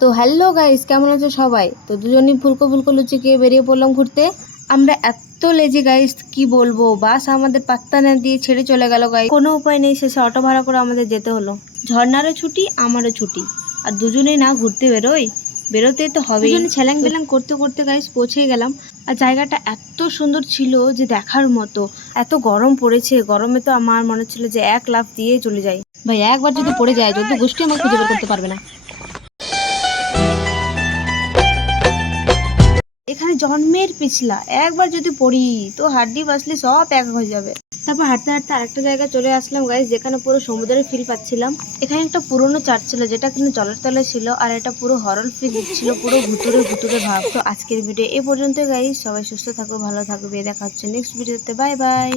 তো hello guys, কেমন আছো সবাই? তো দুজনই ফুলকো ফুলকো লুচিকে বেরিয়ে পড়লাম ঘুরতে। আমরা এত লেজি গাইস, কি বলবো, বাস আমাদের পাত্তা না দিয়ে ছেড়ে চলে গেল গাইস। কোনো উপায় নেই, শেষে অটো ভাড়া করে আমাদের যেতে হলো। ঝর্ণারও ছুটি, আমারও ছুটি, আর দুজনেই না ঘুরতে বেরোতে তো হবে। দুজনে ছ্যালাং বেলাং করতে করতে গাইস পৌঁছে গেলাম। আর জায়গাটা এত সুন্দর ছিল যে দেখার মতো। এত গরম পড়েছে, গরমে তো আমার মনে ছিল যে এক লাফ দিয়ে চলে যাই। ভাই একবার যদি পড়ে যায়, যদি গোষ্ঠী আমাকে খুঁজে বের করতে পারবে না। এখানে জন্মের পিছলা, একবার যদি পড়ি তো হাড্ডি বাসলি সব এক হয়ে যাবে। তারপর হাঁটতে হাঁটতে আরেকটা জায়গায় চলে আসলাম গাইস, যেখানে পুরো সমুদ্রের ফিল পাচ্ছিলাম। এখানে একটা পুরোনো চার্চ ছিল, যেটা কিন্তু জলের তলে ছিল, আর এটা পুরো হরর ফিল দিচ্ছিল, পুরো ভুতুরে ভুতুরে ভাব। তো আজকের ভিডিও এ পর্যন্ত গাইস, সবাই সুস্থ থাকো, ভালো থাকো, দেখা হচ্ছে নেক্সট ভিডিওতে। Bye bye.